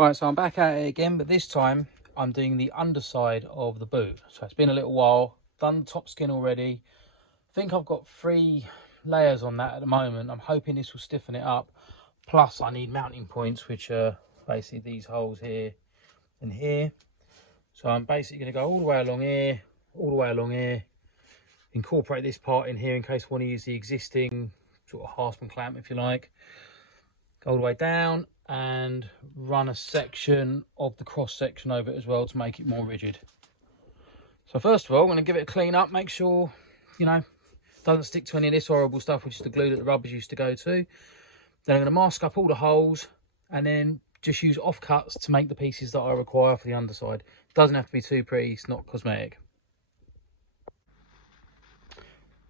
Right, so I'm back at it again, but this time I'm doing the underside of the boot. So it's been a little while, done the top skin already. I think I've got 3 layers on that at the moment. I'm hoping this will stiffen it up. Plus I need mounting points, which are basically these holes here and here. So I'm basically going to go all the way along here, all the way along here, incorporate this part in here in case I want to use the existing sort of Harsman clamp, if you like. Go all the way down and run a section of the cross section over it as well to make it more rigid. So first of all, I'm going to give it a clean up, make sure, you know, doesn't stick to any of this horrible stuff, which is the glue that the rubbers used to go to. Then I'm going to mask up all the holes and then just use offcuts to make the pieces that I require for the underside. Doesn't have to be too pretty, it's not cosmetic.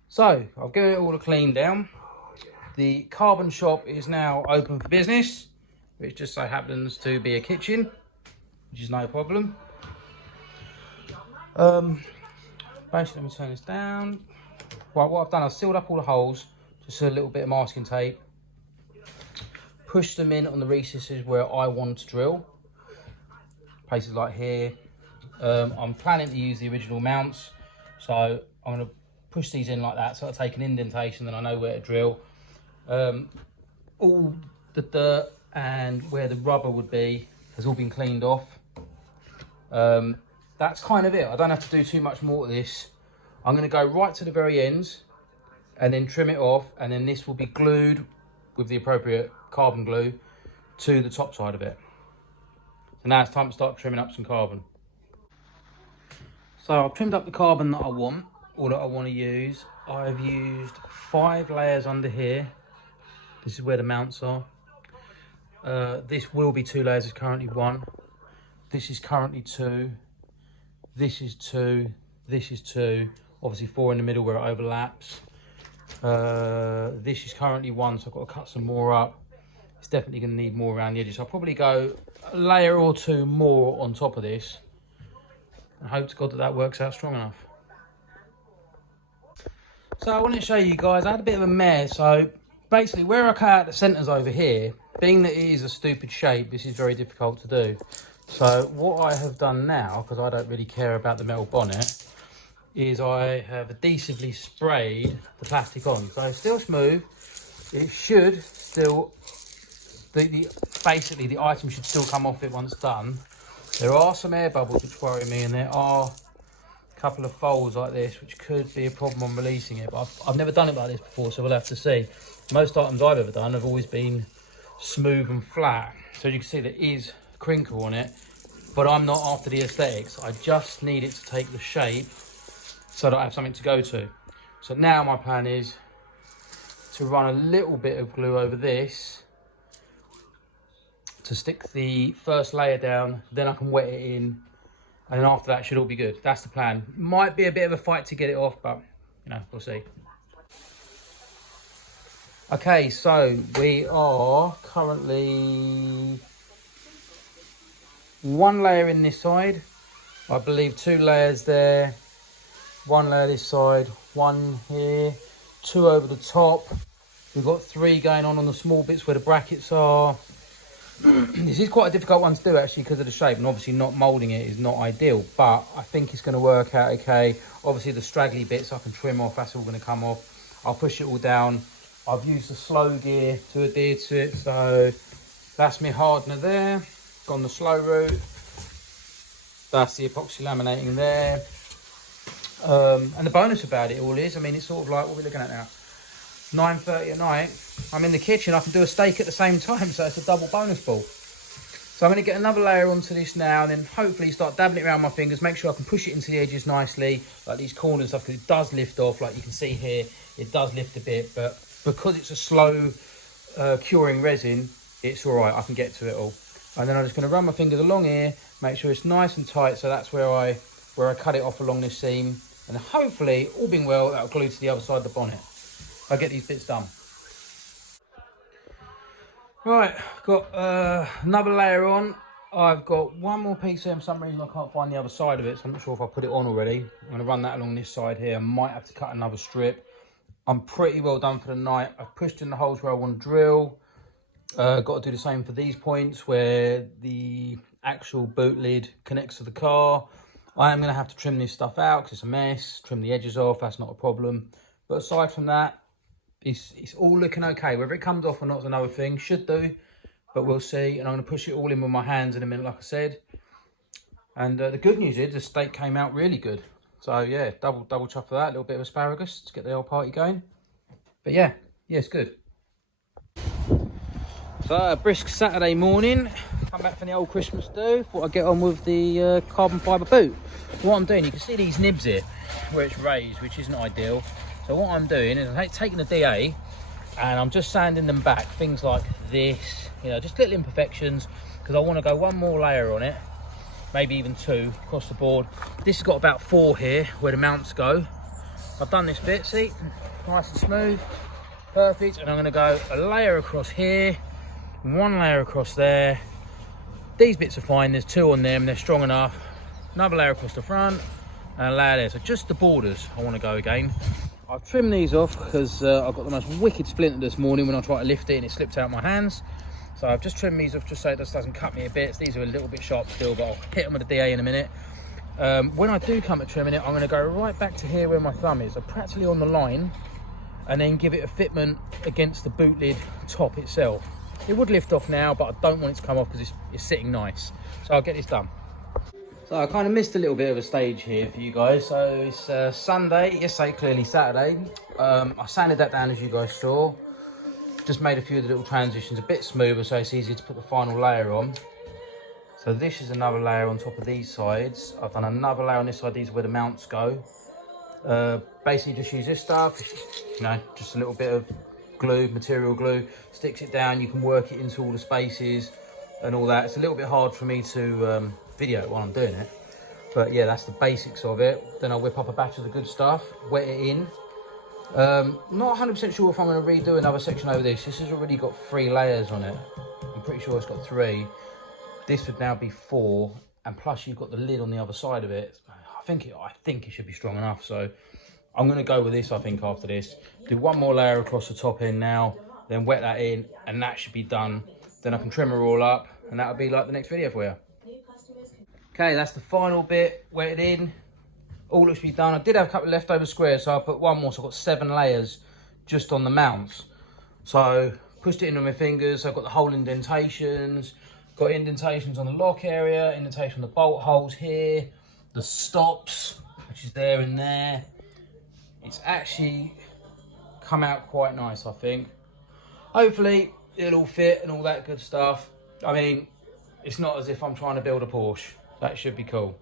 So I've given it all a clean down. The carbon shop is now open for business, which just so happens to be a kitchen, which is no problem. Basically, let me turn this down. Right, what I've done, I've sealed up all the holes, just a little bit of masking tape. Push them in on the recesses where I want to drill. Places like here. I'm planning to use the original mounts, so I'm going to push these in like that, so I take an indentation, then I know where to drill. All the dirt and where the rubber would be has all been cleaned off. That's kind of it. I don't have to do too much more to this. I'm going to go right to the very ends and then trim it off, and then this will be glued with the appropriate carbon glue to the top side of it. So now it's time to start trimming up some carbon. So I've trimmed up the carbon that I want, or that I want to use. I've used 5 layers under here. This is where the mounts are. This will be 2 layers, it's currently 1. This is currently 2. This is 2. This is 2. Obviously 4 in the middle where it overlaps. This is currently 1, so I've got to cut some more up. It's definitely going to need more around the edges. So I'll probably go a layer or 2 more on top of this. I hope to God that that works out strong enough. So I want to show you guys, I had a bit of a mess. So basically where I cut out the centres over here, being that it is a stupid shape, this is very difficult to do. So what I have done now, because I don't really care about the metal bonnet, is I have adhesively sprayed the plastic on. So it's still smooth, it should still, basically the item should still come off it once done. There are some air bubbles which worry me, and there are a couple of folds like this which could be a problem on releasing it, but I've never done it like this before, so we'll have to see. Most items I've ever done have always been smooth and flat, so you can see there is a crinkle on it, but I'm not after the aesthetics. I just need it to take the shape so that I have something to go to. So now my plan is to run a little bit of glue over this to stick the first layer down, then I can wet it in, and then after that it should all be good. That's the plan. Might be a bit of a fight to get it off, but you know, we'll see. Okay, so we are currently 1 layer in this side, I believe 2 layers there, 1 layer this side, 1 here, 2 over the top. We've got 3 going on the small bits where the brackets are. This is quite a difficult one to do actually because of the shape, and obviously not moulding it is not ideal, but I think it's going to work out okay. Obviously the straggly bits I can trim off, that's all going to come off. I'll push it all down. I've used the slow gear to adhere to it, so that's my hardener there. Gone the slow route. That's the epoxy laminating there. And the bonus about it all is, I mean, it's sort of like, what we're looking at now, 9:30 at night. I'm in the kitchen, I can do a steak at the same time, so it's a double bonus ball. So I'm going to get another layer onto this now, and then hopefully start dabbling it around my fingers, make sure I can push it into the edges nicely, like these corners and stuff, because it does lift off, like you can see here, it does lift a bit, but because it's a slow curing resin, it's all right, I can get to it all. And then I'm just going to run my fingers along here, make sure it's nice and tight, so that's where I cut it off along this seam, and hopefully, all being well, that'll glue to the other side of the bonnet. I'll get these bits done. Right, got another layer on. I've got 1 more piece here. For some reason I can't find the other side of it, so I'm not sure if I put it on already. I'm going to run that along this side here. I might have to cut another strip. I'm pretty well done for the night. I've pushed in the holes where I want to drill. Got to do the same for these points where the actual boot lid connects to the car. I am going to have to trim this stuff out because it's a mess, trim the edges off, that's not a problem. But aside from that, it's all looking okay. Whether it comes off or not is another thing, should do, but we'll see. And I'm going to push it all in with my hands in a minute, like I said. And the good news is the steak came out really good. So yeah, double chuff for that, a little bit of asparagus to get the whole party going. But yeah, it's good. So a brisk Saturday morning, come back from the old Christmas do, thought I'd get on with the carbon fibre boot. What I'm doing, you can see these nibs here, where it's raised, which isn't ideal. So what I'm doing is I'm taking the DA and I'm just sanding them back, things like this, you know, just little imperfections, because I want to go one more layer on it, maybe even 2 across the board. This has got about 4 here, where the mounts go. I've done this bit, see, nice and smooth, perfect, and I'm going to go a layer across here, 1 layer across there. These bits are fine, there's 2 on them, they're strong enough. Another layer across the front and a layer there. So just the borders I want to go again. I've trimmed these off because I've got the most wicked splinter this morning when I tried to lift it and it slipped out my hands. So I've just trimmed these off just so it just doesn't cut me a bit. These are a little bit sharp still, but I'll hit them with the DA in a minute. When I do come to trimming it, I'm going to go right back to here where my thumb is, so practically on the line, and then give it a fitment against the boot lid top itself. It would lift off now, but I don't want it to come off because it's sitting nice. So I'll get this done. So I kind of missed a little bit of a stage here for you guys. So it's Sunday, yesterday clearly Saturday. I sanded that down as you guys saw. Just made a few of the little transitions a bit smoother so it's easier to put the final layer on. So this is another layer on top of these sides. I've done another layer on this side, these are where the mounts go. Basically just use this stuff, you know, just a little bit of glue, material glue, sticks it down, you can work it into all the spaces and all that. It's a little bit hard for me to video it while I'm doing it, but yeah, that's the basics of it. Then I'll whip up a batch of the good stuff, wet it in. Not 100% sure if I'm going to redo another section over this. This has already got 3 layers on it. I'm pretty sure it's got 3. This would now be 4, and plus you've got the lid on the other side of it. I think it should be strong enough, so I'm going to go with this, I think, after this. Do 1 more layer across the top end now, then wet that in, and that should be done. Then I can trim her all up, and that'll be like the next video for you. Okay, that's the final bit, wet it in. All looks to be done. I did have a couple of leftover squares, so I put 1 more, so I've got 7 layers just on the mounts. So, pushed it in with my fingers, so I've got the whole indentations, got indentations on the lock area, indentation on the bolt holes here, the stops, which is there and there. It's actually come out quite nice, I think. Hopefully it'll all fit and all that good stuff. I mean, it's not as if I'm trying to build a Porsche. That should be cool.